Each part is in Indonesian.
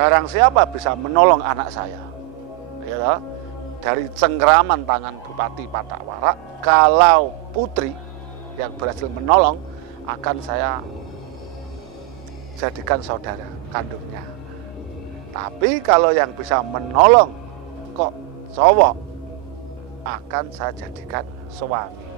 barang siapa bisa menolong anak saya, ya, dari cengkeraman tangan Bupati Pathak kalau putri yang berhasil menolong akan saya jadikan saudara kandungnya. Tapi kalau yang bisa menolong kok cowok, akan saya jadikan suami.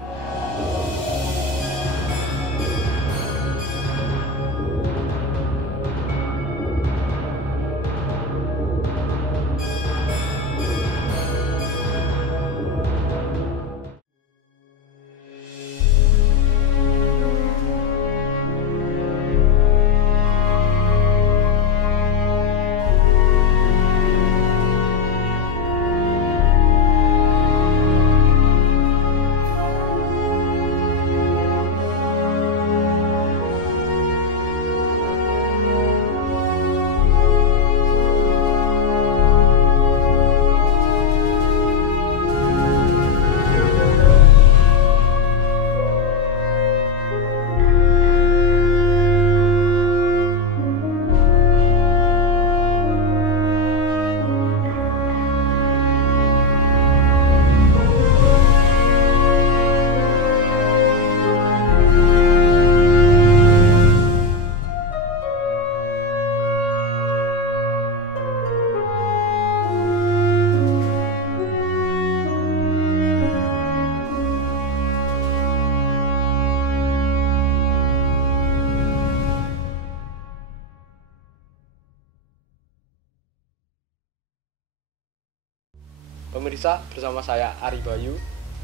Pemirsa, bersama saya Ari Bayu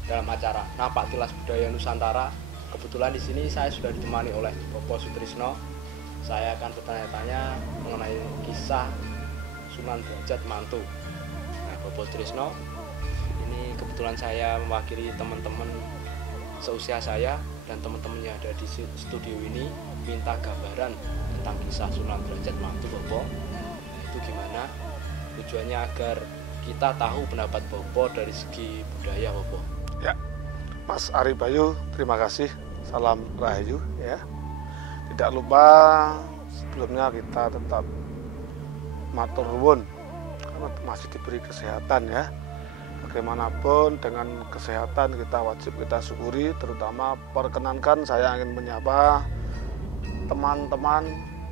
dalam acara Napak Tilas Budaya Nusantara. Kebetulan di sini saya sudah ditemani oleh Bopo Sutrisno. Saya akan bertanya-tanya mengenai kisah Sunan Derajat Mantu. Nah, Bopo Sutrisno, ini kebetulan saya mewakili teman-teman seusia saya dan teman-teman yang ada di studio ini minta gambaran tentang kisah Sunan Derajat Mantu, Bopo. Itu gimana? Tujuannya agar kita tahu pendapat Bopo dari segi budaya, Bopo. Ya, Mas Ari Bayu, terima kasih. Salam Rahayu, ya. Tidak lupa sebelumnya kita tetap matur nuwun karena masih diberi kesehatan, ya. Bagaimanapun dengan kesehatan kita syukuri. Terutama perkenankan saya ingin menyapa teman-teman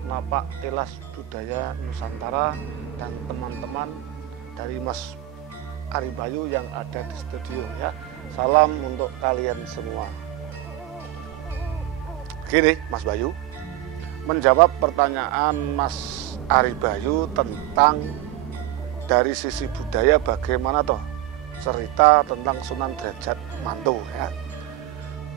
Napak Tilas Budaya Nusantara dan teman-teman dari Mas Ari Bayu yang ada di studio, ya. Salam untuk kalian semua. Gini, Mas Bayu, menjawab pertanyaan Mas Ari Bayu tentang dari sisi budaya bagaimana toh cerita tentang Sunan Derajat Mantu, ya.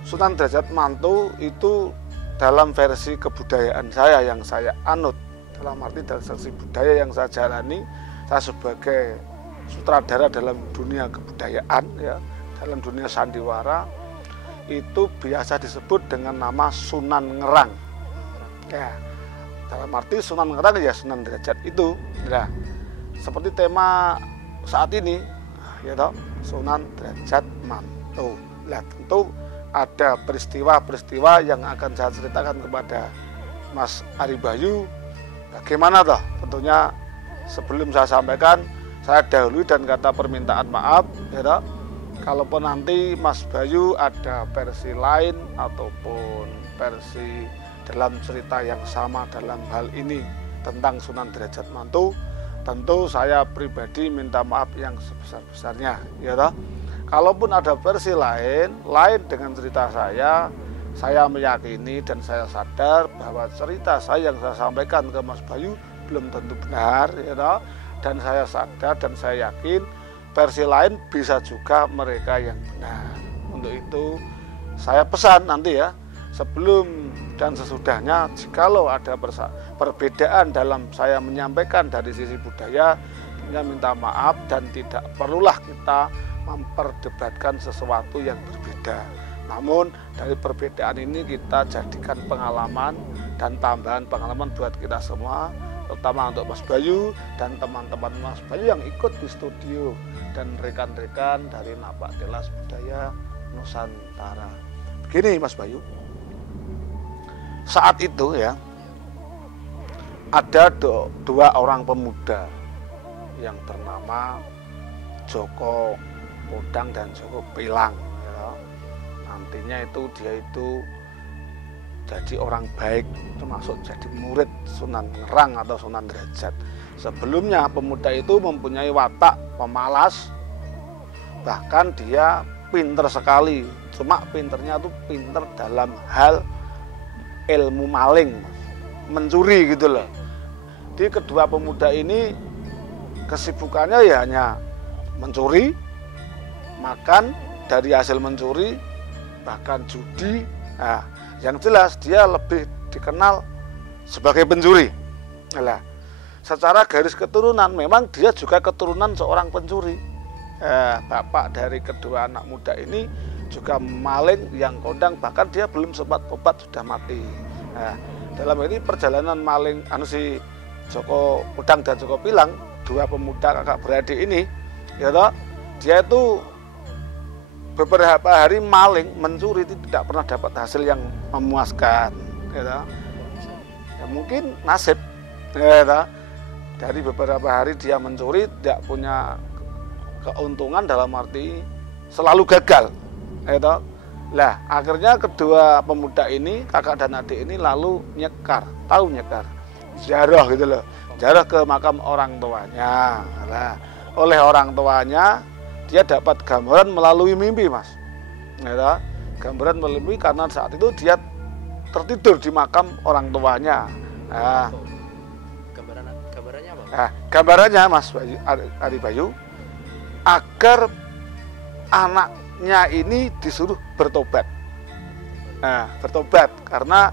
Sunan Derajat Mantu itu dalam versi kebudayaan saya yang saya anut, dalam arti dari versi budaya yang saya jalani. Saya sebagai sutradara dalam dunia kebudayaan, ya, dalam dunia sandiwara, itu biasa disebut dengan nama Sunan Ngerang. Ya, dalam arti Sunan Ngerang ya Sunan Derajat itu. Ya, seperti tema saat ini, ya toh, Sunan Derajat Mantu. Nah, tentu ada peristiwa-peristiwa yang akan saya ceritakan kepada Mas Ari Bayu. Bagaimana toh? Tentunya sebelum saya sampaikan, saya dahului dan kata permintaan maaf, ya toh, kalaupun nanti Mas Bayu ada versi lain ataupun versi dalam cerita yang sama dalam hal ini tentang Sunan Derajat Mantu, tentu saya pribadi minta maaf yang sebesar-besarnya, ya toh. Kalaupun ada versi lain dengan cerita saya meyakini dan saya sadar bahwa cerita saya yang saya sampaikan ke Mas Bayu belum tentu benar, ya toh? Dan saya sadar dan saya yakin versi lain bisa juga mereka yang benar. Untuk itu saya pesan nanti, ya, sebelum dan sesudahnya, jikalau ada perbedaan dalam saya menyampaikan dari sisi budaya, tentunya minta maaf dan tidak perlulah kita memperdebatkan sesuatu yang berbeda. Namun dari perbedaan ini kita jadikan pengalaman dan tambahan pengalaman buat kita semua, terutama untuk Mas Bayu dan teman-teman Mas Bayu yang ikut di studio dan rekan-rekan dari Napak Tilas Budaya Nusantara. Begini Mas Bayu, saat itu, ya, ada dua orang pemuda yang bernama Joko Podang dan Joko Pilang. Ya. Nantinya dia itu jadi orang baik, termasuk jadi murid Sunan Ngerang atau Sunan Derajat. Sebelumnya pemuda itu mempunyai watak pemalas, bahkan dia pinter sekali. Cuma pinternya itu pinter dalam hal ilmu maling, mencuri gitu loh. Di kedua pemuda ini kesibukannya ya hanya mencuri, makan dari hasil mencuri, bahkan judi. Nah, yang jelas dia lebih dikenal sebagai pencuri. Nah, secara garis keturunan memang dia juga keturunan seorang pencuri. Bapak dari kedua anak muda ini juga maling yang kondang, bahkan dia belum sempat tobat sudah mati. Nah, dalam ini perjalanan maling si Joko Podang dan Joko Pilang, dua pemuda kakak beradik ini, ya toh, dia itu beberapa hari maling, mencuri, itu tidak pernah dapat hasil yang memuaskan, ya toh. Ya, mungkin nasib, ya toh. Dari beberapa hari dia mencuri tidak punya keuntungan, dalam arti selalu gagal, ya toh. Lah akhirnya kedua pemuda ini, kakak dan adik ini, lalu nyekar, tahu nyekar, ziarah gitu loh, ziarah ke makam orang tuanya. Nah, oleh orang tuanya dia dapat gambaran melalui mimpi, Mas. Ya toh? Gambaran melalui mimpi karena saat itu dia tertidur di makam orang tuanya. Nah, gambarannya apa? Nah, gambarannya Mas Ari Bayu, agar anaknya ini disuruh bertobat. Nah, bertobat karena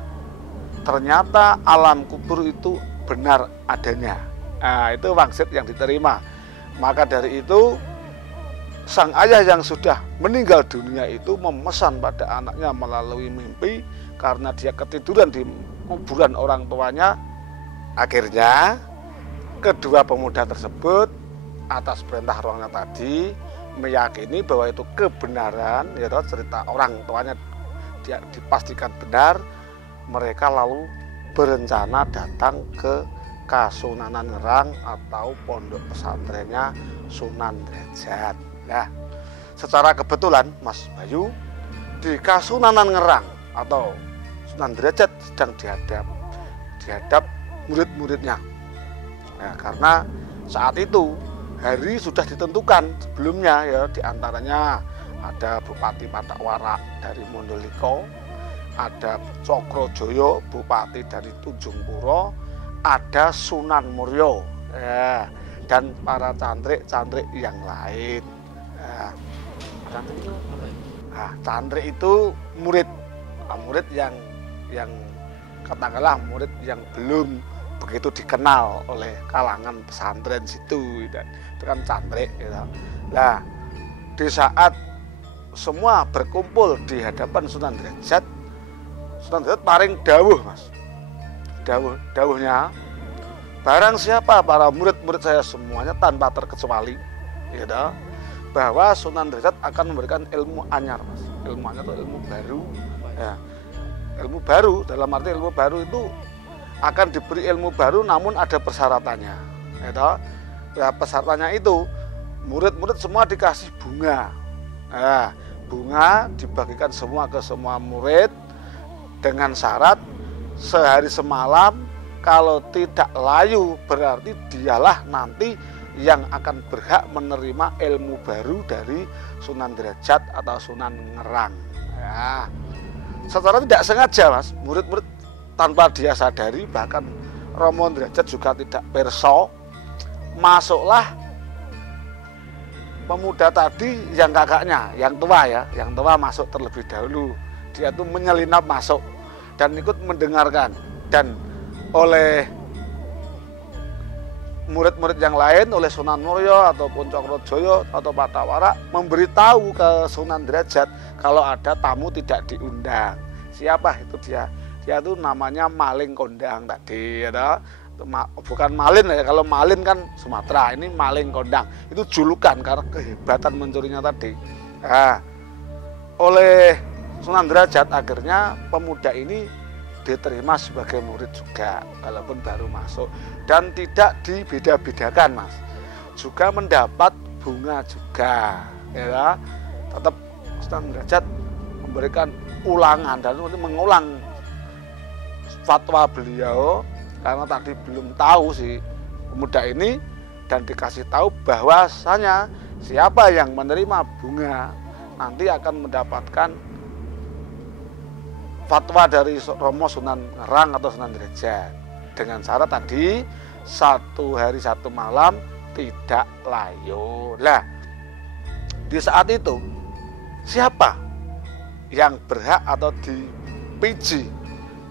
ternyata alam kubur itu benar adanya. Nah, itu wangsit yang diterima. Maka dari itu sang ayah yang sudah meninggal dunia itu memesan pada anaknya melalui mimpi, karena dia ketiduran di kuburan orang tuanya. Akhirnya kedua pemuda tersebut atas perintah orangnya tadi meyakini bahwa itu kebenaran, ya toh, cerita orang tuanya dia dipastikan benar. Mereka lalu berencana datang ke Kasunanan Ngerang atau pondok pesantrennya Sunan Derajat. Nah, secara kebetulan Mas Bayu, di Kasunanan Ngerang atau Sunan Derajat sedang dihadap murid-muridnya. Nah, karena saat itu hari sudah ditentukan sebelumnya, ya, diantaranya ada Bupati Pathakwarak dari Mondoliko, ada Cokrojoyo, Bupati dari Tunjung Puro, ada Sunan Muryo, ya, dan para cantrik-cantrik yang lain. Ya. Cantrik itu murid yang katakanlah murid yang belum begitu dikenal oleh kalangan pesantren situ, dan itu kan cantrik, gitu. Nah, di saat semua berkumpul di hadapan Sunan Derajat paring dawuh, Mas. Dawuhnya, barang siapa para murid-murid saya semuanya tanpa terkecuali, gitu, bahwa Sunan Derajat akan memberikan ilmu anyar, Mas. Ilmu anyar itu ilmu baru, ya. Ilmu baru dalam arti ilmu baru itu akan diberi ilmu baru, namun ada persyaratannya, gitu. Ya, persyaratannya itu murid-murid semua dikasih bunga. Nah, bunga dibagikan semua ke semua murid dengan syarat sehari semalam kalau tidak layu berarti dialah nanti yang akan berhak menerima ilmu baru dari Sunan Derajat atau Sunan Ngerang. Ya, secara tidak sengaja, Mas, murid-murid tanpa dia sadari, bahkan Romo Derajat juga tidak perso, masuklah pemuda tadi yang kakaknya, yang tua masuk terlebih dahulu. Dia tuh menyelinap masuk dan ikut mendengarkan, dan oleh murid-murid yang lain, oleh Sunan Muryo ataupun Cokrojoyo atau Pathakwarak memberitahu ke Sunan Derajat kalau ada tamu tidak diundang. Siapa itu dia? Dia itu namanya Maling Kondang tadi, ya. Bukan Malin ya, kalau Malin kan Sumatera, ini Maling Kondang. Itu julukan karena kehebatan mencurinya tadi. Nah, oleh Sunan Derajat akhirnya pemuda ini diterima sebagai murid juga walaupun baru masuk, dan tidak dibeda-bedakan Mas, juga mendapat bunga juga ya. Tetap Ustaz Derajat memberikan ulangan dan mengulang fatwa beliau karena tadi belum tahu si pemuda ini, dan dikasih tahu bahwasanya siapa yang menerima bunga nanti akan mendapatkan fatwa dari Romo Sunan Ngerang atau Sunan Derajat, dengan syarat tadi 1 hari 1 malam tidak layu. Lah, di saat itu siapa yang berhak atau dipiji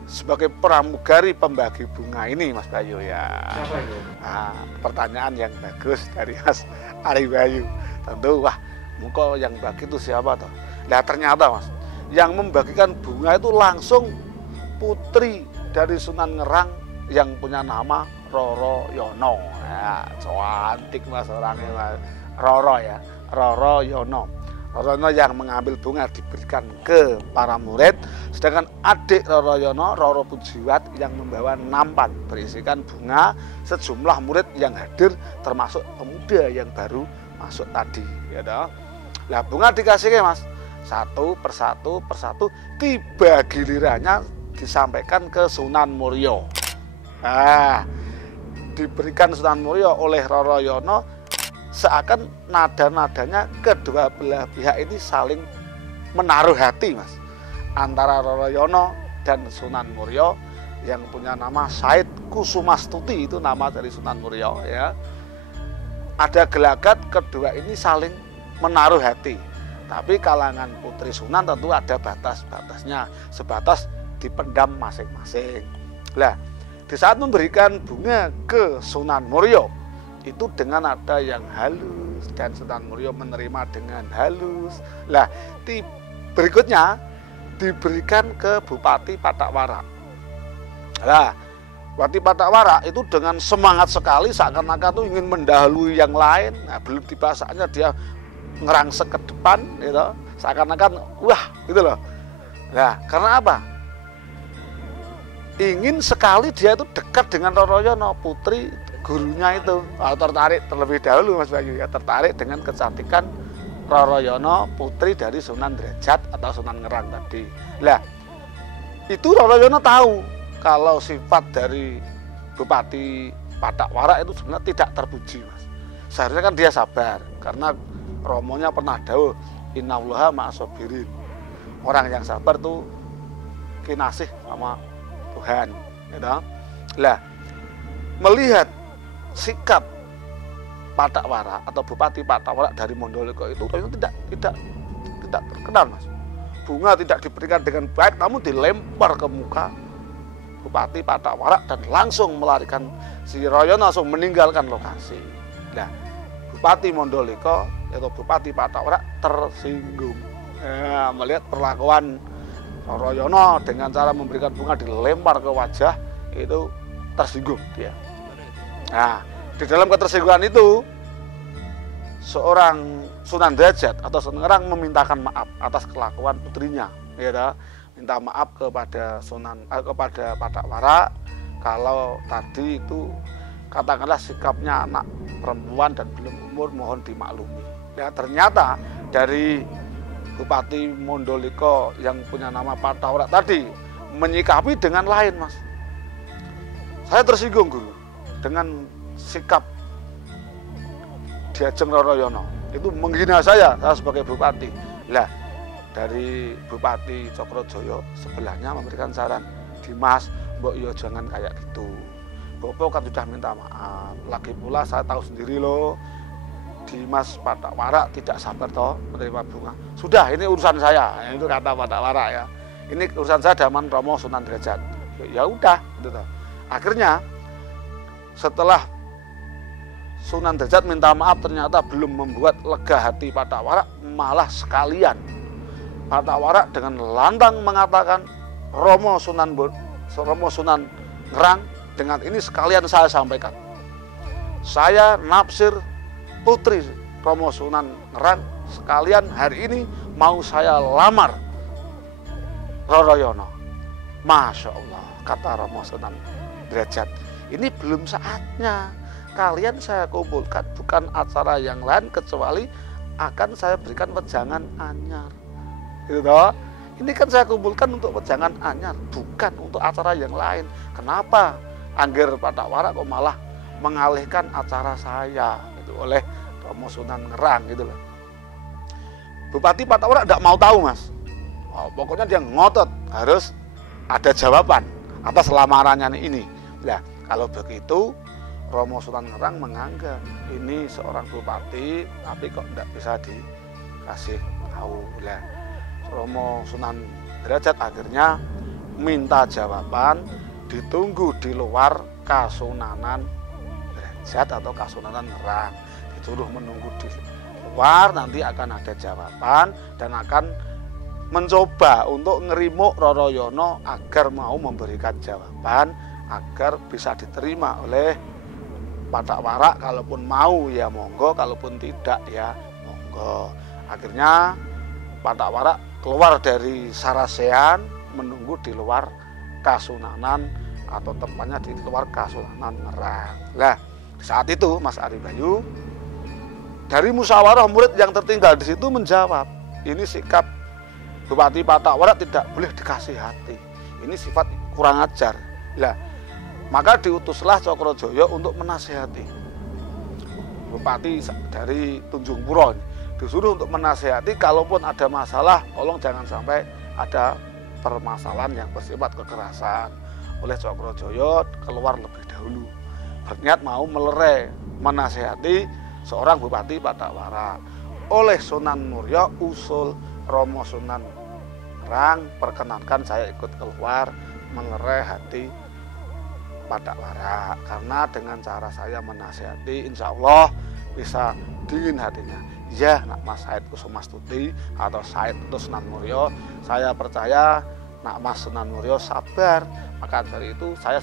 sebagai pramugari pembagi bunga ini, Mas Bayu ya? Siapa itu? Nah, pertanyaan yang bagus dari Mas Ari Bayu. Tentu wah, muka yang bagi itu siapa toh? Nah, ternyata Mas, yang membagikan bunga itu langsung putri dari Sunan Ngerang yang punya nama Roro Yono. Ya, cantik Mas orangnya Mas. Roro ya, Roro Yono. Roro Yono yang mengambil bunga diberikan ke para murid, sedangkan adik Roro Yono, Roro Pujiwat, yang membawa nampan berisikan bunga sejumlah murid yang hadir, termasuk pemuda yang baru masuk tadi. Ya toh. Lah bunga dikasih ke Mas, satu persatu, tiba gilirannya disampaikan ke Sunan Muria. Nah, diberikan Sunan Muria oleh Roro Yono, seakan nada-nadanya kedua belah pihak ini saling menaruh hati Mas, antara Roro Yono dan Sunan Muria yang punya nama Said Kusumastuti, itu nama dari Sunan Muria ya. Ada gelagat kedua ini saling menaruh hati. Tapi kalangan putri Sunan tentu ada batas-batasnya, sebatas dipendam masing-masing. Lah, di saat memberikan bunga ke Sunan Muria itu dengan nada yang halus, dan Sunan Muria menerima dengan halus. Lah, berikutnya diberikan ke Bupati Pathawara. Lah, Bupati Pathawara itu dengan semangat sekali, seakan-akan tuh ingin mendahului yang lain. Nah, belum tiba saatnya dia ngerangsek ke depan gitu, seakan-akan wah gitu loh. Nah, karena apa? Ingin sekali dia itu dekat dengan Roro Yono, putri gurunya itu. Tertarik terlebih dahulu Mas Bayu ya, tertarik dengan kecantikan Roro Yono, putri dari Sunan Derajat atau Sunan Ngerang tadi. Lah, itu Roro Yono tahu kalau sifat dari Bupati Pathawara itu sebenarnya tidak terpuji Mas. Seharusnya kan dia sabar, karena Romonya pernah dawuh, innallaha ma'asobirin. Orang yang sabar tuh kinasih sama Tuhan, gitu. Lah, melihat sikap Pathawara atau Bupati Pathawara dari Mondoliko itu tidak terkenal Mas. Bunga tidak diberikan dengan baik, namun dilempar ke muka Bupati Pathawara dan langsung melarikan si Royo, langsung meninggalkan lokasi. Nah, Bupati Mondoliko atau Bupati Pathawara tersinggung melihat perlakuan Roro Yono dengan cara memberikan bunga dilempar ke wajah, itu tersinggung dia. Nah, di dalam ketersinggungan itu seorang Sunan Derajat atau Sunan Ngerang memintakan maaf atas kelakuan putrinya, ya, minta maaf kepada kepada Pathawara kalau tadi itu katakanlah sikapnya anak perempuan dan belum umur, mohon dimaklumi. Ya, ternyata dari Bupati Mondoliko yang punya nama Pathawara tadi menyikapi dengan lain Mas. Saya tersinggung Guru dengan sikap Diajeng Roro Yono, itu menghina saya sebagai bupati. Lah, dari Bupati Cokrojoyo sebelahnya memberikan saran, Dimas, mbok yo jangan kayak gitu. Bopo kan sudah minta maaf. Lagi pula saya tahu sendiri loh, Dimas Pathawara tidak sabar toh menerima bunga. Sudah, ini urusan saya. Itu kata Pathawara ya. Ini urusan saya zaman Romo Sunan Derajat. Ya udah, gitu toh. Akhirnya setelah Sunan Derajat minta maaf, ternyata belum membuat lega hati Pathawara, malah sekalian Pathawara dengan lantang mengatakan, Romo Sunan Ngerang, dengan ini sekalian saya sampaikan, saya naksir putri Romo Sunan Ngerang, sekalian hari ini mau saya lamar Roro Yono. Masya Allah, kata Romo Sunan Derajat, ini belum saatnya. Kalian saya kumpulkan bukan acara yang lain kecuali akan saya berikan wejangan anyar. Gitu toh? Ini kan saya kumpulkan untuk wejangan anyar, bukan untuk acara yang lain. Kenapa? Angger Patak Warak kok malah mengalihkan acara saya gitu, oleh Romo Sunan Ngerang gitu loh. Bupati Patak Warak tidak mau tahu, Mas. Oh, pokoknya dia ngotot harus ada jawaban atas lamarannya ini. Nah, kalau begitu Romo Sunan Ngerang menganggap ini seorang bupati tapi kok tidak bisa dikasih tahu. Nah, Romo Sunan Derajat akhirnya minta jawaban, ditunggu di luar Kasunanan Derajat atau Kasunanan Ngerang. Disuruh menunggu di luar, nanti akan ada jawaban dan akan mencoba untuk ngerimuk Roro Yono agar mau memberikan jawaban, agar bisa diterima oleh Patak Warak. Kalaupun mau ya monggo, kalaupun tidak ya monggo. Akhirnya Patak Warak keluar dari Sarasean, menunggu di luar Kasunanan atau tempatnya di luar Kasunanan Ngerang. Nah, saat itu Mas Ari Bayu dari musyawarah murid yang tertinggal di situ menjawab, ini sikap Bupati Patak Warak tidak boleh dikasihati. Ini sifat kurang ajar. Nah, maka diutuslah Cokrojoyo untuk menasihati. Bupati dari Tunjung Puro disuruh untuk menasihati, kalaupun ada masalah tolong jangan sampai ada permasalahan yang bersifat kekerasan. Oleh Cokrojoyo keluar lebih dahulu, berniat mau melerai menasihati seorang Bupati Patak Warak. Oleh Sunan Muria usul Romo Sunan Ngerang, perkenankan saya ikut keluar melerai hati Patak Warak, karena dengan cara saya menasihati insya Allah bisa dingin hatinya. Ya, nak Mas Said Kusumastuti atau Said itu Sunan Muria, saya percaya nak Mas Sunan Muria sabar. Maka dari itu saya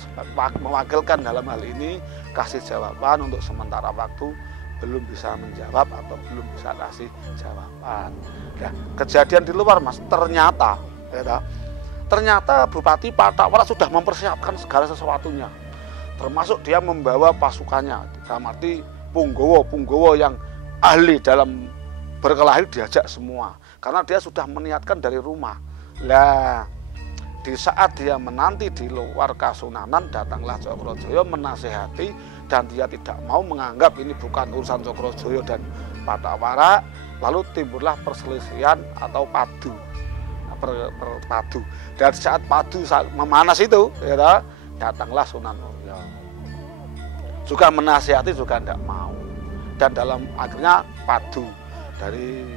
mewakilkan dalam hal ini, kasih jawaban untuk sementara waktu, belum bisa menjawab atau belum bisa kasih jawaban. Nah, kejadian di luar, Mas, ternyata Bupati Patak Warak sudah mempersiapkan segala sesuatunya, termasuk dia membawa pasukannya, dalam arti punggowo yang ahli dalam berkelahi diajak semua, karena dia sudah meniatkan dari rumah. Lah, di saat dia menanti di luar Kasunanan, datanglah Cokrojoyo menasehati, dan dia tidak mau menganggap ini bukan urusan Cokrojoyo dan Patak Warak. Lalu timbullah perselisihan atau padu, dan saat padu memanas itu, ya, datanglah Sunan Muria juga menasihati, juga tidak mau, dan dalam akhirnya padu. Dari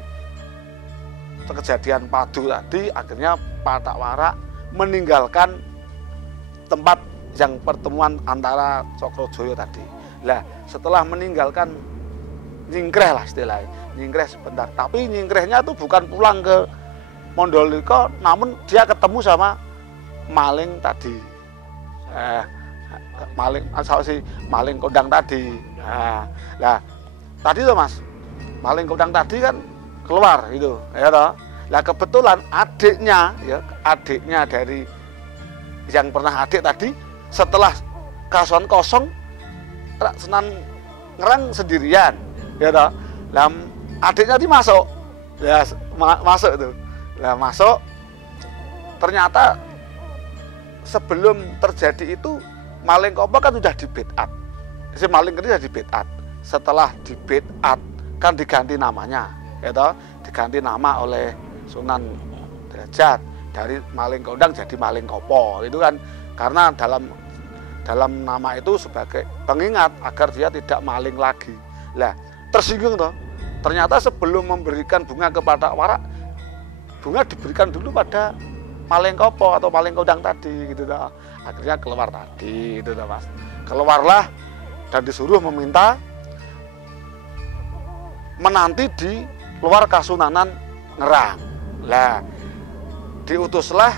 kejadian padu tadi akhirnya Patak Warak meninggalkan tempat yang pertemuan antara Cokrojoyo tadi. Lah, setelah meninggalkan, nyingkreh lah istilahnya, nyingkreh sebentar. Tapi nyingkrehnya itu bukan pulang ke Mondoliko, namun dia ketemu sama maling tadi. Maling kondang tadi. Nah, tadi tuh Mas, maling kondang tadi kan keluar itu, ya toh. Lah kebetulan adiknya dari yang pernah adik tadi, setelah kasuan kosong, Sunan Ngerang sendirian, ya toh. Lah adiknya tadi masuk, ya masuk itu. Lah masuk, ternyata sebelum terjadi itu maling kopo kan sudah di beat-at. Si maling ini sudah di beat-at. Setelah di beat-at kan diganti namanya, ya toh, diganti nama oleh Sunan Derajat, dari maling kondang jadi maling kopo. Itu kan karena dalam nama itu sebagai pengingat agar dia tidak maling lagi. Lah, tersinggung toh. Ternyata sebelum memberikan bunga ke Patak Warak, bunga diberikan dulu pada maling kopo atau maling kondang tadi gitu toh. Akhirnya keluar tadi itu toh, Mas. Keluarlah dan disuruh meminta menanti di luar Kasunanan Ngerang. Lah, diutuslah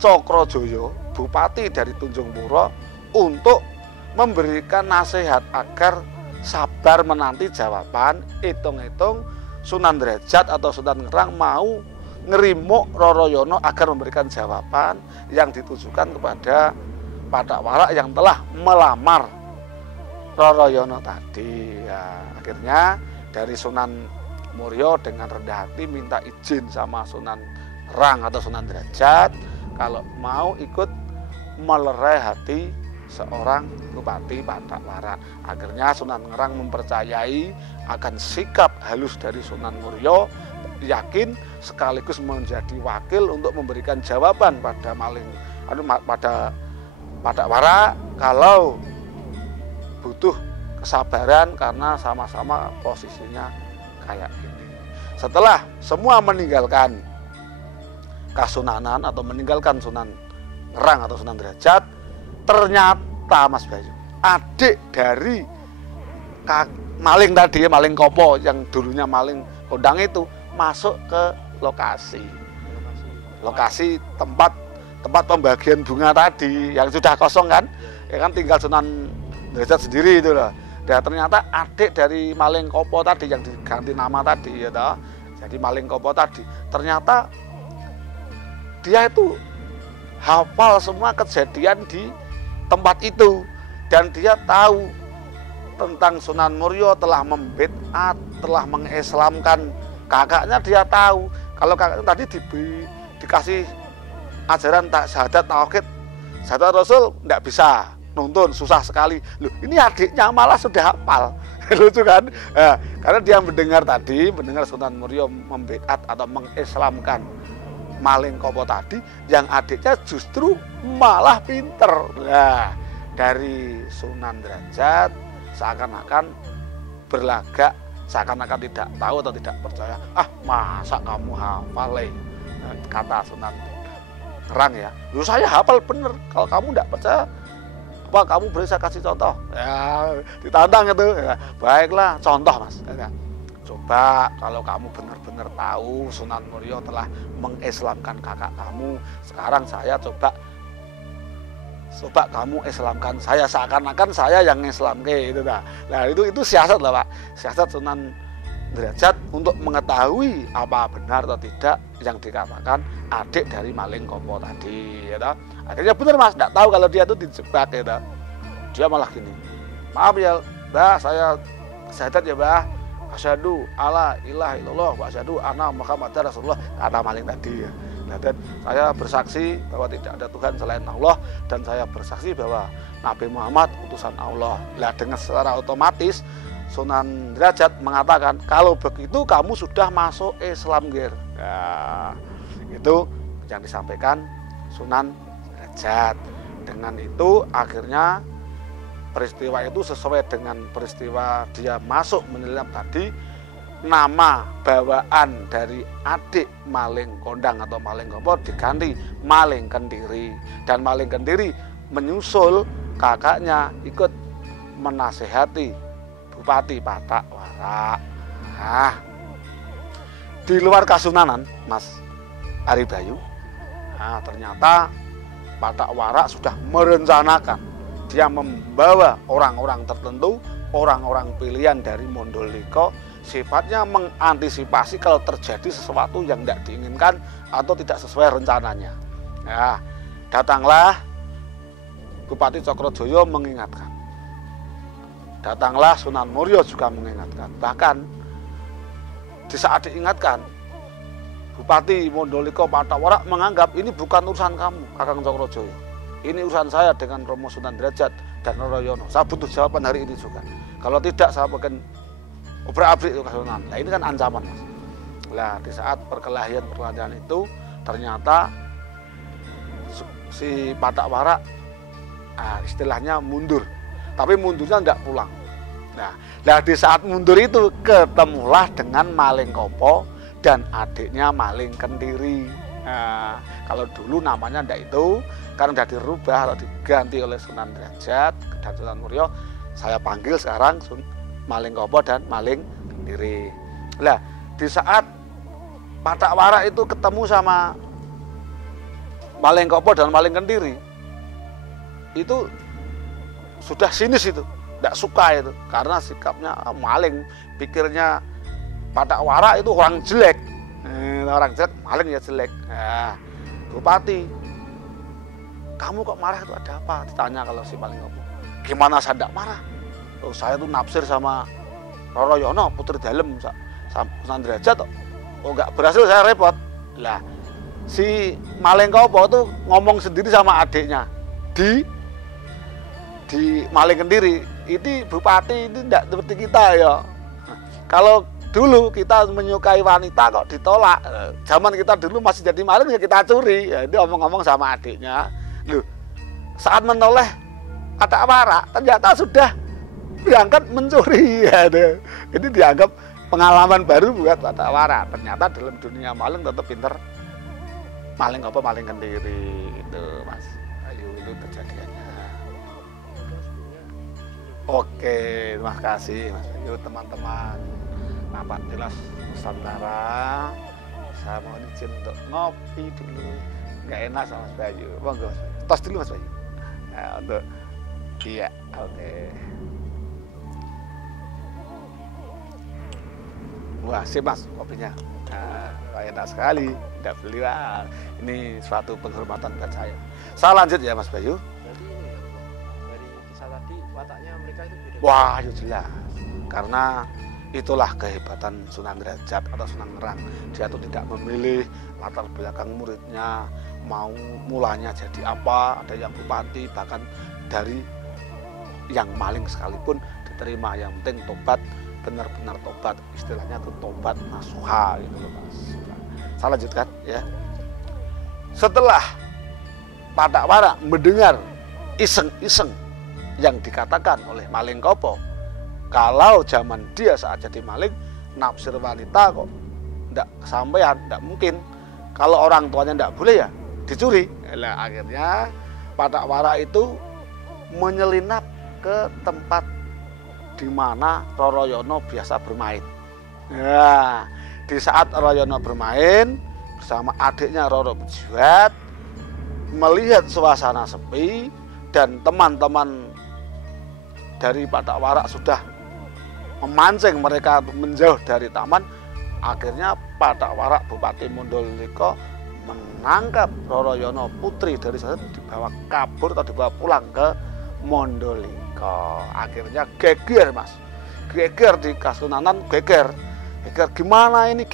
Cokrojoyo, bupati dari Tunjung Puro, untuk memberikan nasihat agar sabar menanti jawaban. Hitung-hitung Sunan Derajat atau Sunan Ngerang mau ngerimuk Roro Yono agar memberikan jawaban yang ditujukan kepada Patak Warak yang telah melamar Roro Yono tadi. Ya, akhirnya dari Sunan Muria dengan rendah hati minta izin sama Sunan Rang atau Sunan Derajat kalau mau ikut melerai hati seorang Bupati Patak Warak. Akhirnya Sunan Ngerang mempercayai akan sikap halus dari Sunan Muria, yakin sekaligus menjadi wakil untuk memberikan jawaban pada pada Patak Warak kalau butuh kesabaran karena sama-sama posisinya kayak ini. Setelah semua meninggalkan Kasunanan atau meninggalkan Sunan Ngerang atau Sunan Derajat, ternyata Mas Bayu, adik dari maling tadi, maling Kopo yang dulunya maling kondang itu masuk ke lokasi tempat pembagian bunga tadi yang sudah kosong kan, ya kan tinggal Sunan Derajat sendiri itu loh. Dan ternyata adik dari maling Kopo tadi yang diganti nama tadi ya toh. Jadi maling Kopo tadi ternyata dia itu hafal semua kejadian di tempat itu dan dia tahu tentang Sunan Muria telah membid'at, telah mengislamkan kakaknya. Dia tahu kalau kakaknya tadi dikasih ajaran syahadat tauhid, syahadat Rasul tidak bisa nonton, susah sekali. Loh, ini adiknya malah sudah hafal. Lucu kan? Nah, karena dia mendengar Sunan Muria membid'at atau mengislamkan maling Kopo tadi, yang adiknya justru malah pinter. Nah, dari Sunan Derajat seakan-akan berlagak, seakan-akan tidak tahu atau tidak percaya. Ah, masa kamu hafal? Kata Sunan Ngerang ya, lu saya hafal bener. Kalau kamu tidak percaya, apa kamu boleh saya kasih contoh? Ya, ditantang itu. Ya, baiklah, contoh Mas. Ya, coba kalau kamu benar-benar tahu Sunan Muria telah mengislamkan kakak kamu, sekarang saya coba kamu islamkan saya, seakan-akan saya yang ngislamke itu dah. Nah, itu siasat lah Pak. Siasat Sunan Derajat untuk mengetahui apa benar atau tidak yang dikatakan adik dari maling Kopo tadi ya toh. Akhirnya benar Mas, tidak tahu kalau dia itu dijebak ya toh. Dia malah gini, maaf ya Mbah, saya syahadat ya Mbah, asyhadu alla ilaha illallah wa asyhadu anna Muhammadar Rasulullah, kata maling tadi ya. Nah, dan saya bersaksi bahwa tidak ada Tuhan selain Allah, dan saya bersaksi bahwa Nabi Muhammad utusan Allah. Nah, dengan secara otomatis Sunan Derajat mengatakan kalau begitu kamu sudah masuk Islam Gir. Nah, itu yang disampaikan Sunan Derajat. Dengan itu akhirnya peristiwa itu sesuai dengan peristiwa dia masuk menyelam tadi, nama bawaan dari adik maling kondang atau maling Kopo diganti maling Kendiri, dan maling Kendiri menyusul kakaknya ikut menasehati Bupati Patak Warak. Nah, di luar Kasunanan Mas Ari Bayu, nah, ternyata Patak Warak sudah merencanakan, dia membawa orang-orang tertentu, orang-orang pilihan dari Mondoliko, sifatnya mengantisipasi kalau terjadi sesuatu yang tidak diinginkan atau tidak sesuai rencananya. Nah, datanglah Bupati Cokrojoyo mengingatkan, datanglah Sunan Muria juga mengingatkan. Bahkan di saat diingatkan, Bupati Mondoliko Patak Warak menganggap ini bukan urusan kamu Kakang Cokrojoyo, ini urusan saya dengan Romo Sunan Derajat dan Roro Yono. Saya butuh jawaban hari ini juga. Kalau tidak saya akan obrak-abrik itu Kasunanan. Nah, ini kan ancaman Mas. Nah, di saat perkelahian itu ternyata si Patak Warak istilahnya mundur, tapi mundurnya tidak pulang. Nah, di saat mundur itu ketemulah dengan maling Kopo dan adiknya maling Kendiri. Nah, kalau dulu namanya tidak itu, karena sudah dirubah atau diganti oleh Sunan Derajat dan Sunan Muria, saya panggil sekarang maling Kopo dan maling Kendiri. Nah, di saat Patak Warak itu ketemu sama maling Kopo dan maling Kendiri, itu sudah sinis itu, tidak suka itu, karena sikapnya maling, pikirnya Patak Warak itu orang jelek. orang jelek, maling ya jelek. Nah, Bupati, kamu kok marah itu ada apa? Ditanya kalau si Maling Kopo. Gimana saya tidak marah? Oh, saya tuh naksir sama Roro Yono, putri dalem, Sunan Derajat. Oh, nggak berhasil, saya repot. Lah, si Maling Kopo tuh ngomong sendiri sama adiknya di Maling Kendiri. Ini Bupati ini tidak seperti kita ya. Kalau dulu kita menyukai wanita kok ditolak. Zaman kita dulu masih jadi maling ya kita curi. Ya, dia ngomong-ngomong sama adiknya. Loh, saat menoleh Patak Wara ternyata sudah berangkat mencuri. Ya, ini dianggap pengalaman baru buat Patak Wara. Ternyata dalam dunia maling tetap pinter. Maling apa maling Kendiri itu Mas Ayu, itu kejadiannya. Oke, terima kasih Mas Ayu, teman-teman. Nampak Tilas Nusantara, saya mohon izin untuk ngopi dulu. Nggak enak sama Mas Bayu, monggo Mas Bayu. Tos dulu Mas Bayu. Nah, untuk iya, oke. Wah, sip Mas kopinya. Nah, enak sekali, nggak beli lah. Ini suatu penghormatan buat saya. Saya lanjut ya Mas Bayu. Berarti ini dari kisah tadi wataknya mereka itu beda. Wah, ya jelas. Karena itulah kehebatan Sunan Derajat atau Sunan Ngerang. Dia tuh tidak memilih latar belakang muridnya, mau mulanya jadi apa, ada yang bupati, bahkan dari yang maling sekalipun diterima. Yang penting tobat, benar-benar tobat. Istilahnya itu tobat nasuha gitu loh Mas. Saya lanjutkan ya. Setelah Patak Wara mendengar iseng-iseng yang dikatakan oleh Maling Kopo, kalau zaman dia saat jadi maling, naksir wanita kok tidak kesampaian, tidak mungkin. Kalau orang tuanya tidak boleh ya dicuri. Nah, akhirnya Patak Wara itu menyelinap ke tempat di mana Roro Yono biasa bermain. Nah, di saat Roro Yono bermain bersama adiknya Roro Bejuat, melihat suasana sepi dan teman-teman dari Patak Wara sudah memancing mereka menjauh dari taman. Akhirnya Patak Wara Bupati Mondoliko menangkap Roro Yono putri dari sana, dibawa kabur atau dibawa pulang ke Mondoliko. Akhirnya geger Mas, geger di Kasunanan, geger gimana ini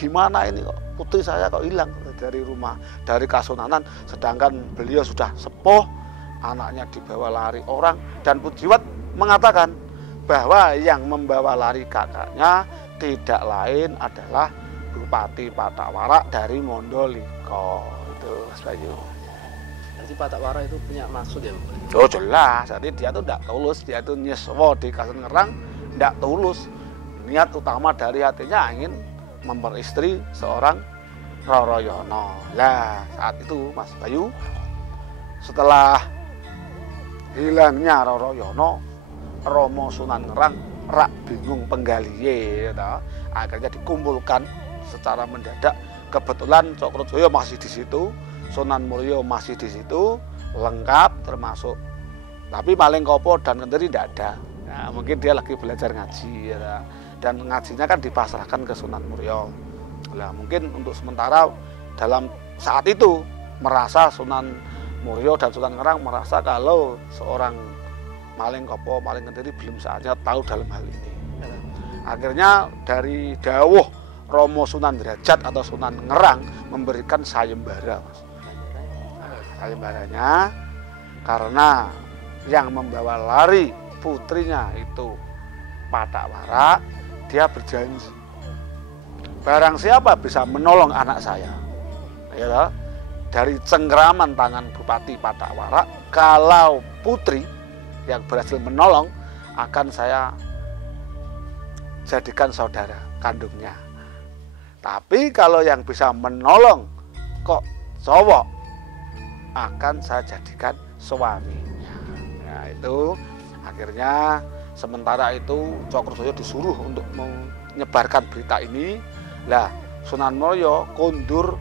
kok putri saya kok hilang dari rumah, dari Kasunanan, sedangkan beliau sudah sepuh, anaknya dibawa lari orang. Dan Pujiwat mengatakan bahwa yang membawa lari kakaknya tidak lain adalah Bupati Patak Wara dari Mondoliko. Itu Mas Bayu. Jadi Patak Wara itu punya maksud ya Pak? Oh jelas, jadi dia tuh tidak tulus, dia tuh nyeswo di Kasen Ngerang, tidak tulus. Niat utama dari hatinya ingin memperistri seorang Roro Yono. Lah saat itu Mas Bayu, setelah hilangnya Roro Yono, Romo Sunan Ngerang rak bingung penggaliye, gitu. Akhirnya dikumpulkan secara mendadak. Kebetulan Cokrojoyo masih di situ, Sunan Mulyo masih di situ, lengkap termasuk. Tapi Maling Kopo dan Kendiri tidak ada. Nah, mungkin dia lagi belajar ngaji, gitu. Dan ngajinya kan dipasrahkan ke Sunan Mulyo. Nah, mungkin untuk sementara dalam saat itu merasa Sunan Mulyo dan Sunan Ngerang merasa kalau seorang Maling Kopo, Maling Kendiri belum saatnya tahu dalam hal ini. Akhirnya dari dawuh Romo Sunan Derajat atau Sunan Ngerang memberikan sayembara. Sayembaranya karena yang membawa lari putrinya itu Patak Wara, dia berjanji barang siapa bisa menolong anak saya, ya, dari cengkeraman tangan Bupati Patak Wara, kalau putri yang berhasil menolong akan saya jadikan saudara kandungnya. Tapi kalau yang bisa menolong kok cowok, akan saya jadikan suaminya. Nah itu akhirnya sementara itu Cokrojoyo disuruh untuk menyebarkan berita ini. Lah Sunan Mulyo kondur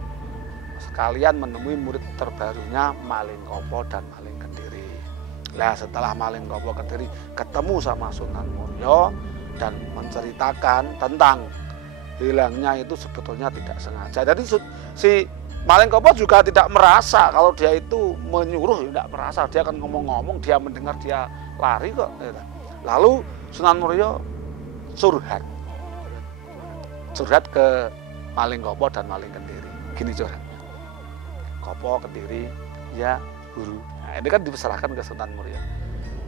sekalian menemui murid terbarunya Maling Kopo dan Maling Kendiri. Lah setelah Maling Kopo Kendiri ketemu sama Sunan Mulyo dan menceritakan tentang hilangnya itu sebetulnya tidak sengaja. Jadi si Malengkopo juga tidak merasa kalau dia itu menyuruh, tidak merasa. Dia akan ngomong-ngomong, dia mendengar, dia lari kok. Lalu Sunan Muria curhat ke Malengkopo dan Maleng Kendiri. Gini curhatnya, Kopo Kendiri, ya guru. Nah, ini kan diserahkan ke Sunan Muria.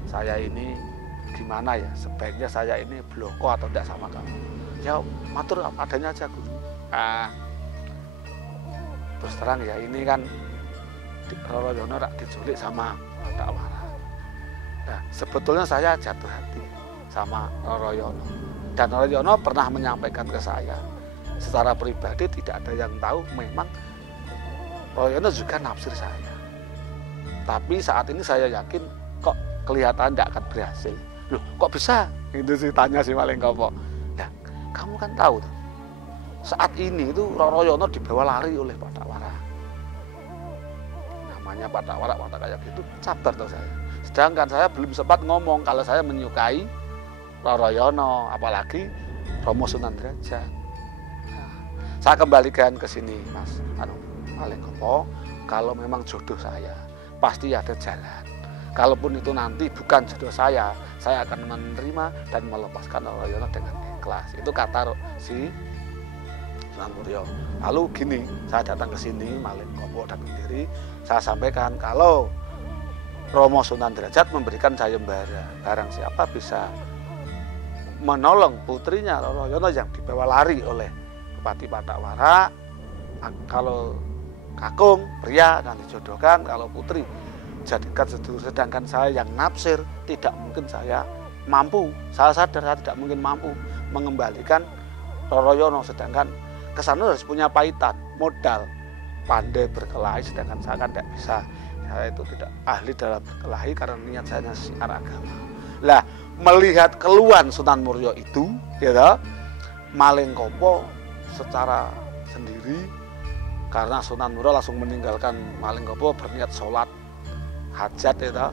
Saya ini gimana ya, sebaiknya saya ini bloko atau tidak sama kamu? Ya matur adanya aja guru. Nah, terus terang ya, ini kan Roro Yono diculik sama Batak Wara. Nah, sebetulnya saya jatuh hati sama Roro Yono. Dan Roro Yono pernah menyampaikan ke saya, secara pribadi tidak ada yang tahu, memang Roro Yono juga naksir saya. Tapi saat ini saya yakin kok kelihatan tidak akan berhasil. Loh, kok bisa? Itu sih tanya si Malengkopo. Nah, kamu kan tahu tuh, saat ini itu Roro Yono dibawa lari oleh Batak Wara. Namanya Batak Wara, Batak kayak gitu, sabar tuh saya. Sedangkan saya belum sempat ngomong kalau saya menyukai Roro Yono, apalagi Romo Sunan Derajat. Nah, saya kembalikan ke sini, Mas Malengkopo. Kalau memang jodoh saya, pasti ada jalan. Kalaupun itu nanti bukan jodoh saya akan menerima dan melepaskan Roro Yono dengan ikhlas. Itu kata si Sunan Muria. Lalu gini, saya datang ke sini, Malengkopo dan Kendiri, saya sampaikan kalau Romo Sunan Derajat memberikan sayembara, barang siapa bisa menolong putrinya Roro Yono yang dibawa lari oleh Bupati Batak Wara, kalau kakung pria akan dijodohkan, kalau putri jadikan sedulur. Sedangkan saya yang naksir, tidak mungkin saya mampu, saya sadar saya tidak mungkin mampu mengembalikan Roro Yono. Sedangkan kesana harus punya pahitan, modal, pandai berkelahi, sedangkan saya kan tidak bisa. Saya itu tidak ahli dalam berkelahi karena niat saya siar agama. Lah, melihat keluhan Sunan Muria itu, ya, Malengkopo secara sendiri, karena Sunan Muria langsung meninggalkan Malengkopo berniat sholat hajat, ya,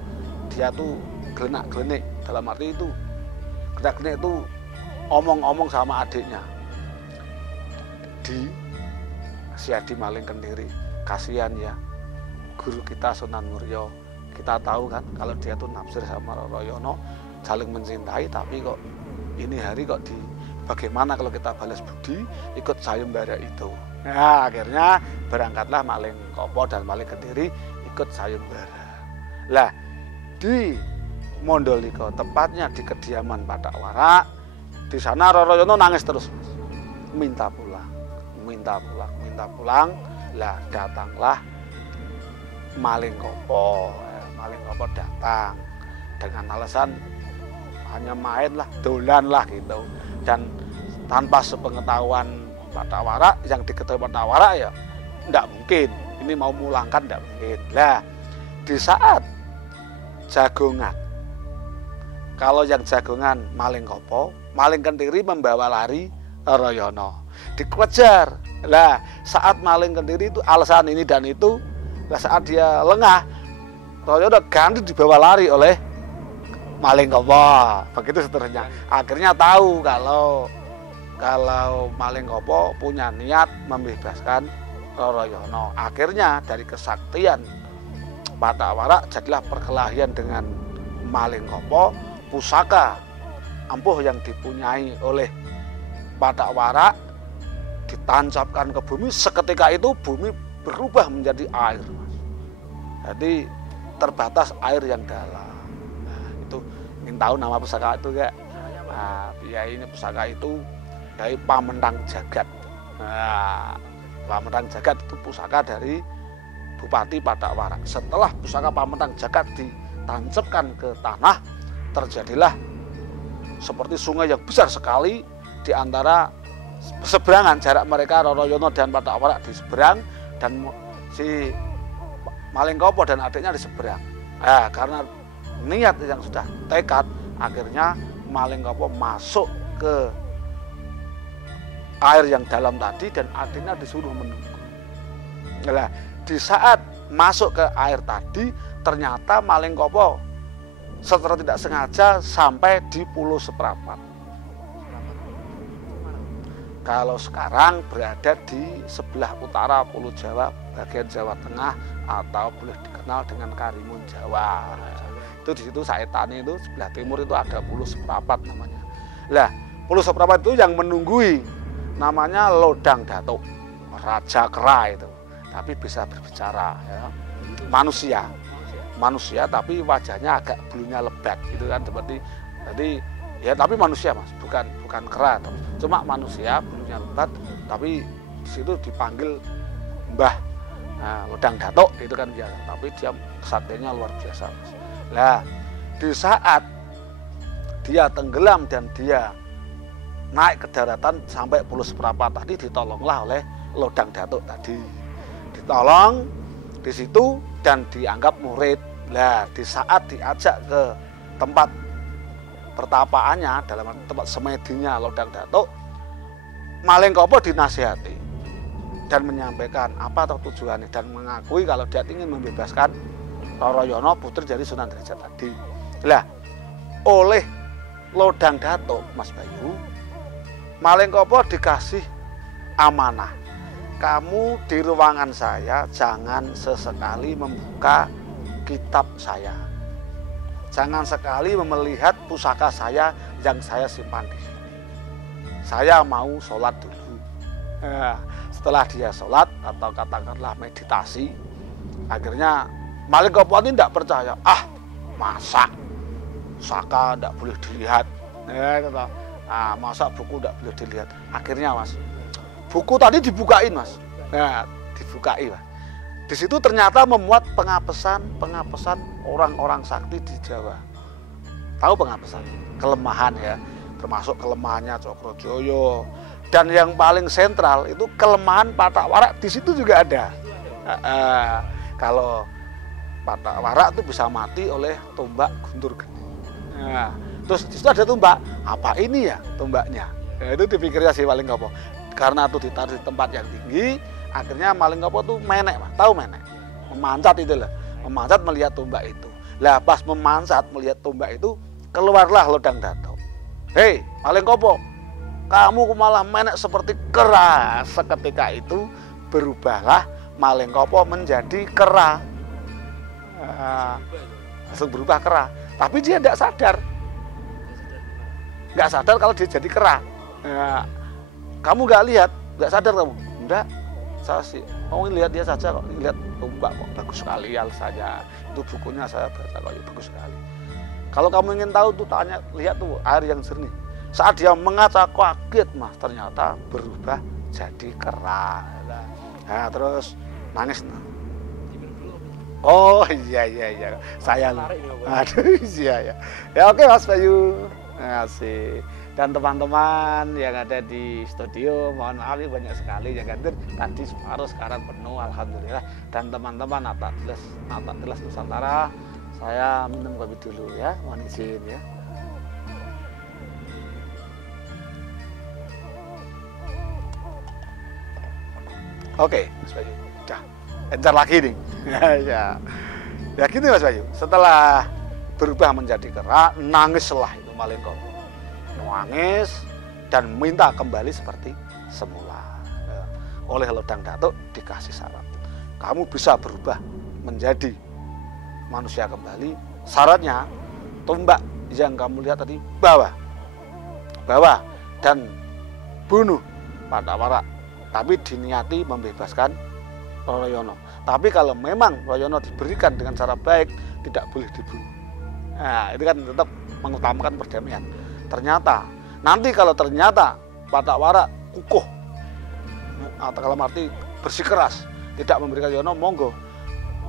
dia tuh gelenak-gelenik, dalam arti itu gelenak-gelenik itu omong-omong sama adiknya di Siadi Maleng Kendiri, kasihan ya guru kita Sunan Muria. Kita tahu kan kalau dia tuh naksir sama Roro Yono, saling mencintai, tapi kok ini hari kok bagaimana kalau kita balas budi ikut sayembara itu. Nah, akhirnya berangkatlah Malengkopo dan Maleng Kendiri ikut sayembara. Lah, di Mondoliko, tepatnya di kediaman Batak Wara, di sana Roro Yono nangis terus, minta pulang. Lah, datanglah Malengkopo datang dengan alasan hanya main lah, dolan lah gitu, dan tanpa sepengetahuan Batak Wara, yang diketahui Batak Wara ya tidak mungkin ini mau mulangkan, tidak mungkin. Lah, di saat jagongan, kalau yang jagongan Malengkopo, Maleng Kendiri membawa lari Roro Yono, dikejar. Lah, saat Maleng Kendiri itu alasan ini dan itu, lah saat dia lengah, Roro Yono ganti dibawa lari oleh Malengkopo. Begitu seterusnya. Akhirnya tahu kalau Malengkopo punya niat membebaskan Roro Yono. Akhirnya dari kesaktian Batak Wara jadilah perkelahian dengan Malengkopo. Pusaka ampuh yang dipunyai oleh Batak Wara ditancapkan ke bumi. Seketika itu bumi berubah menjadi air. Jadi terbatas air yang dalam. Nah, itu ingin tahu nama pusaka itu ya? Nah, ya ini pusaka itu dari Pamentang Jagat. Nah, Pamentang Jagat itu pusaka dari Bupati Batak Wara. Setelah pusaka Pamentang Jagat ditancapkan ke tanah, terjadilah seperti sungai yang besar sekali di antara seberangan jarak mereka. Roro Yono dan Batak Wara di seberang dan si Malengkopo dan adiknya di seberang. Nah, karena niat yang sudah tekad, akhirnya Malengkopo masuk ke air yang dalam tadi dan adiknya disuruh menunggu. Nah, di saat masuk ke air tadi, ternyata Malengkopo secara tidak sengaja sampai di Pulau Seprapat. Kalau sekarang berada di sebelah utara Pulau Jawa, bagian Jawa Tengah, atau boleh dikenal dengan Karimun Jawa. Itu di situ Saitani itu sebelah timur itu ada Pulau Seprapat namanya. Lah, Pulau Seprapat itu yang menunggui namanya Lodang Datuk, Raja Kera itu. Tapi bisa berbicara ya. Manusia tapi wajahnya agak bulunya lebat gitu kan, seperti jadi ya, tapi manusia Mas, bukan kera, cuma manusia bulunya lebat, tapi di situ dipanggil Mbah Lodang Datuk itu kan biasa, tapi dia kesaktiannya luar biasa Mas. Lah di saat dia tenggelam dan dia naik ke daratan sampai Pulau Seprapat tadi, ditolonglah oleh Lodang Datuk tadi, ditolong di situ dan dianggap murid. Lah di saat diajak ke tempat pertapaannya, dalam tempat semedinya Lodang Datuk, Malengkopo dinasihati dan menyampaikan apa tujuannya dan mengakui kalau dia ingin membebaskan Roroyono putri dari Sunan Derajat tadi. Lah oleh Lodang Datuk Mas Bayu, Malengkopo dikasih amanah, kamu di ruangan saya jangan sesekali membuka kitab saya, jangan sekali melihat pusaka saya yang saya simpan di sini. Saya mau sholat dulu. Setelah dia sholat atau katakanlah meditasi, akhirnya Malengkopo ini tidak percaya. Masa pusaka tidak boleh dilihat? Masa buku tidak boleh dilihat? Akhirnya Mas, buku tadi dibukain Mas. Dibukain Mas. Di situ ternyata memuat pengapesan orang-orang sakti di Jawa. Tahu pengapesan? Kelemahan ya, termasuk kelemahannya Cokrojoyo. Dan yang paling sentral itu kelemahan Patak Warak, di situ juga ada. Kalau Patak Warak itu bisa mati oleh tombak guntur geni. Terus di situ ada tombak. Apa ini ya tombaknya? Itu dipikirnya si Malengkopo. Karena itu ditaruh di tempat yang tinggi, akhirnya Malengkopo tuh menek, Mas. Tahu menek? Memancat itu loh. Memancat melihat tombak itu. Lah pas memancat melihat tombak itu, keluarlah Lodang Datuk. Hei Malengkopo, kamu malah menek seperti kera. Seketika itu berubahlah Malengkopo menjadi kera. Langsung berubah kera. Tapi dia tidak sadar. Nggak sadar kalau dia jadi kera. Kamu nggak lihat, nggak sadar kamu? Enggak, saya sih mau lihat dia saja kok, lihat tombak kok bagus sekali alasannya. Itu bukunya saya baca kok, bagus sekali. Kalau kamu ingin tahu tuh tanya, lihat tuh air yang jernih. Saat dia mengaca kaget Mas, ternyata berubah jadi kera. Nah terus nangis. Oh iya, saya. Aduh iya. Ya oke Mas Bayu, asik. Dan teman-teman yang ada di studio, mohon maaf banyak sekali yang hadir. Tadi separuh, sekarang penuh, alhamdulillah. Dan teman-teman Natak Tilas Nusantara, saya minum kopi dulu ya, mohon izin ya. Oke, Mas Bayu, udah encar lagi nih. Ya gini Mas Bayu, setelah berubah menjadi kera, nangislah itu Malengkopo. Nangis dan minta kembali seperti semula. Oleh Lodang Datuk dikasih syarat, kamu bisa berubah menjadi manusia kembali. Syaratnya tombak yang kamu lihat tadi bawa dan bunuh Patak Warak, tapi diniati membebaskan Roroyono. Tapi kalau memang Roroyono diberikan dengan cara baik, tidak boleh dibunuh. Nah itu kan tetap mengutamakan perdamaian. Ternyata nanti kalau ternyata Patak Warak kukuh atau kalau arti bersikeras tidak memberikan Yono, monggo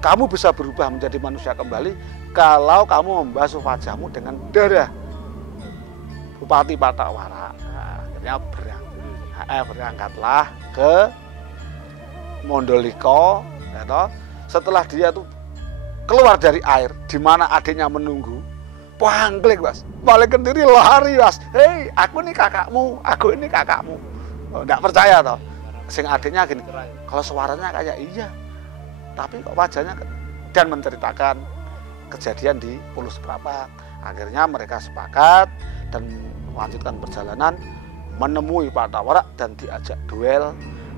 kamu bisa berubah menjadi manusia kembali kalau kamu membasuh wajahmu dengan darah Bupati Patak Warak. Nah, akhirnya berangkatlah ke Mondoliko. Ya, setelah dia tuh keluar dari air di mana adiknya menunggu, pangklik Mas, balik sendiri lari Mas. Hei, aku ini kakakmu. Oh, enggak percaya toh. Sing adiknya gini, kalau suaranya kayak iya, tapi kok wajahnya, dan menceritakan kejadian di Pulau Seprapat. Akhirnya mereka sepakat dan melanjutkan perjalanan menemui Pak Tawarak dan diajak duel.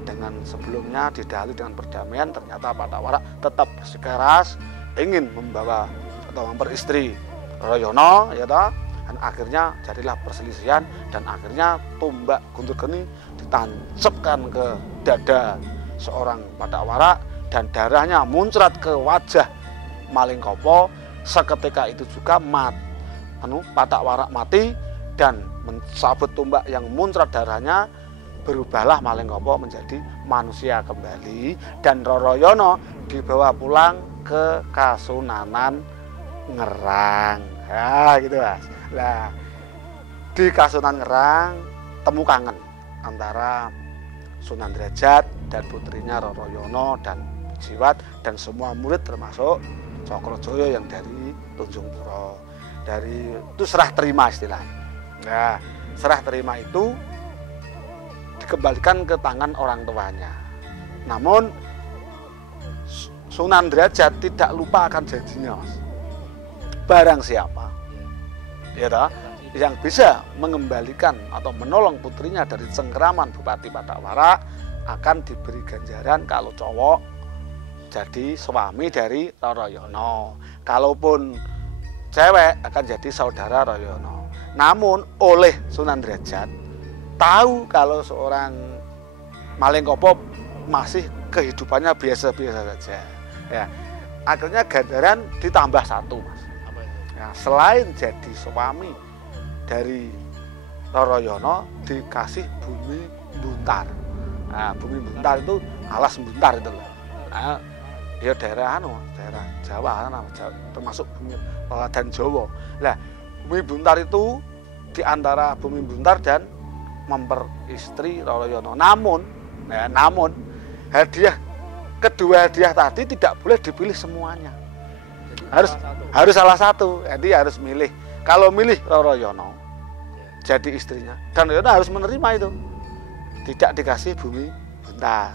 Dengan sebelumnya didahului dengan perdamaian, ternyata Pak Tawarak tetap bersikeras ingin membawa atau memperistri Royono, ya toh. Dan akhirnya jadilah perselisihan dan akhirnya tombak Guntur Geni ditancapkan ke dada seorang Pak Tawarak dan darahnya muncrat ke wajah Malengkopo. Seketika itu juga Pak Tawarak mati dan mencabut tombak yang muncrat darahnya. Berubahlah Malengkopo menjadi manusia kembali dan Roroyono dibawa pulang ke Kasunanan Ngerang. Ya gitu Mas. Nah, di Kasunanan Ngerang temu kangen antara Sunan Derajat dan putrinya Roroyono dan Jiwat dan semua murid termasuk Cokrojoyo yang dari Tunjung Puro. Dari itu serah terima istilahnya. Nah, serah terima itu dikembalikan ke tangan orang tuanya. Namun Sunan Derajat tidak lupa akan janjinya, Mas. Barang siapa ya toh, yang bisa mengembalikan atau menolong putrinya dari cengkeraman Bupati Pak Tawarak akan diberi ganjaran kalau cowok jadi suami dari Roroyono. Kalaupun cewek akan jadi saudara Roroyono. Namun oleh Sunan Derajat tahu kalau seorang Malengkopo masih kehidupannya biasa-biasa saja. Ya, akhirnya ganjaran ditambah satu, Mas. Apa itu? Ya, selain jadi suami dari Roroyono dikasih bumi Buntar. Nah, bumi Buntar itu alas Buntar itu loh. Nah, ya daerah daerah Jawa, termasuk bumi dan Jawa. Nah, bumi Buntar itu di antara bumi Buntar dan memperistri Roroyono. Namun kedua hadiah tadi tidak boleh dipilih semuanya. Jadi harus salah satu. Jadi harus milih. Kalau milih Roroyono jadi istrinya dan Roroyono harus menerima itu. Tidak dikasih bumi Buntar.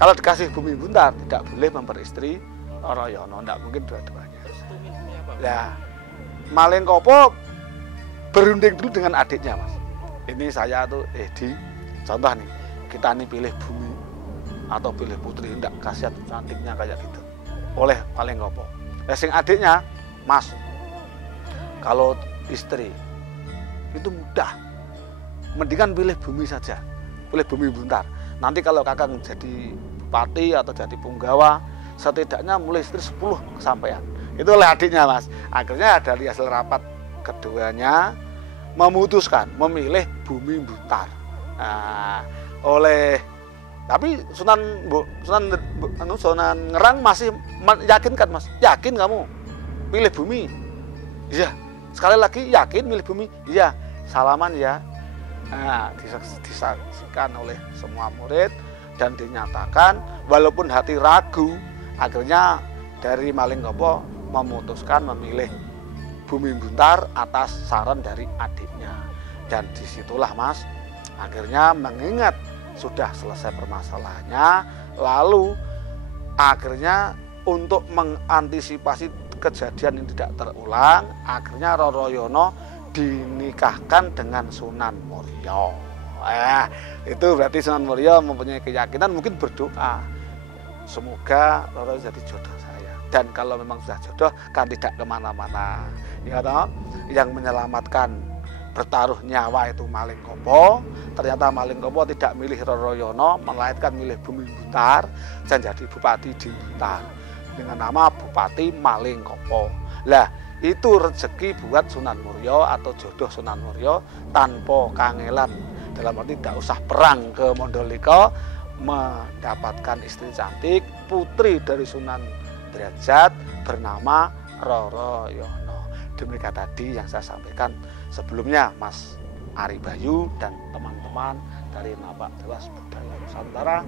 Kalau dikasih bumi Buntar tidak boleh memperistri Roroyono. Tidak mungkin dua-duanya. Nah, Malengkopo berunding dulu dengan adiknya, Mas. Ini saya tuh contoh nih, kita nih pilih bumi atau pilih putri, enggak kasihan cantiknya kayak gitu oleh Malengkopo. Sing adiknya, Mas, kalau istri itu mudah, mendingan pilih bumi saja, pilih bumi Buntar. Nanti kalau kakak jadi bupati atau jadi punggawa, setidaknya mulai istri 10 kesampaian. Itu oleh adiknya, Mas. Akhirnya dari hasil rapat keduanya memutuskan memilih bumi Buntar. Nah, tapi Sunan Ngerang masih yakin kan, Mas? Yakin kamu pilih bumi? Iya. Sekali lagi yakin milih bumi? Iya. Salaman ya. Nah, disaksikan oleh semua murid dan dinyatakan walaupun hati ragu, akhirnya dari Malengkopo memutuskan memilih bumi Buntar atas saran dari adiknya. Dan disitulah, Mas, akhirnya mengingat sudah selesai permasalahannya, lalu akhirnya untuk mengantisipasi kejadian ini tidak terulang, akhirnya Roroyono dinikahkan dengan Sunan Muria. Itu berarti Sunan Muria mempunyai keyakinan, mungkin berdoa semoga Roro jadi jodoh saya. Dan kalau memang sudah jodoh kan tidak kemana-mana, ya toh. Yang menyelamatkan bertaruh nyawa itu Malengkopo. Ternyata Malengkopo tidak milih Roroyono, melainkan milih bumi Buntar dan jadi bupati di Buntar dengan nama Bupati Malengkopo. Lah, itu rezeki buat Sunan Muria atau jodoh Sunan Muria tanpa kangelan. Dalam arti tidak usah perang ke Mandalika, mendapatkan istri cantik, putri dari Sunan Derajat bernama Roroyono. Demikian tadi yang saya sampaikan sebelumnya, Mas Aribayu dan teman-teman dari Napak Tilas Budaya Nusantara.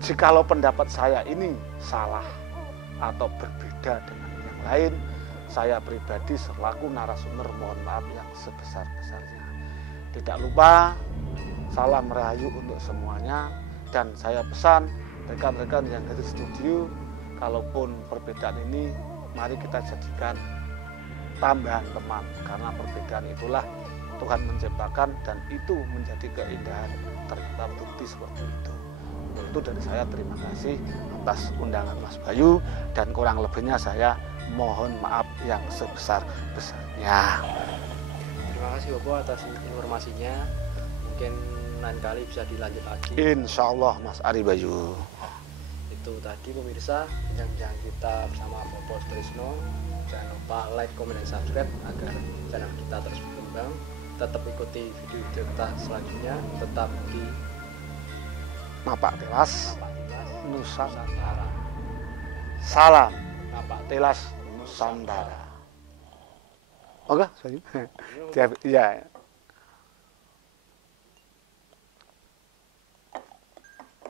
Jikalau pendapat saya ini salah atau berbeda dengan yang lain, saya pribadi selaku narasumber mohon maaf yang sebesar-besarnya. Tidak lupa salam rahayu untuk semuanya, dan saya pesan rekan-rekan yang hadir di studio, kalaupun perbedaan ini mari kita jadikan tambahan teman, karena perbedaan itulah Tuhan menciptakan dan itu menjadi keindahan, ternyata bukti seperti itu. Itu dari saya, terima kasih atas undangan Mas Bayu, dan kurang lebihnya saya mohon maaf yang sebesar-besarnya. Terima kasih Bapak atas informasinya. Mungkin lain kali bisa dilanjut lagi. Insya Allah Mas Ari Bayu. Itu tadi pemirsa bincang-bincang kita bersama Bapak Sutrisno. Jangan lupa like, comment, dan subscribe agar channel kita terus berkembang. Tetap ikuti video-video kita selanjutnya. Tetap di Napak Telas Napak Tilas Nusantara. Salam Napak Telas Nusantara. Oke, Bayu. Iya.